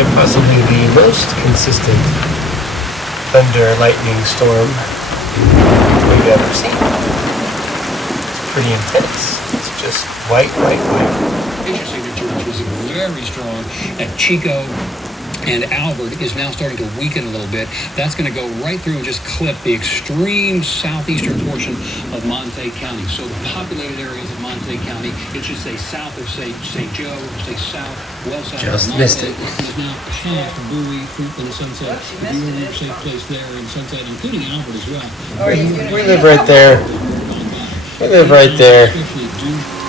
quite possibly the most consistent thunder lightning storm we've ever seen. It's pretty intense. It's just white, white, white. Signature, which was very strong at Chico and Alvord, is now starting to weaken a little bit. That's going to go right through and just clip the extreme southeastern portion of Monte County. So the populated areas of Monte County, it should say south of St. Joe, say south, well south just of missed Monte. it. It is now past Bowie, Fruitland, and Sunset. If you are in a safe place there in Sunset, including Alvord as well. We live right there. We live right there. Especially due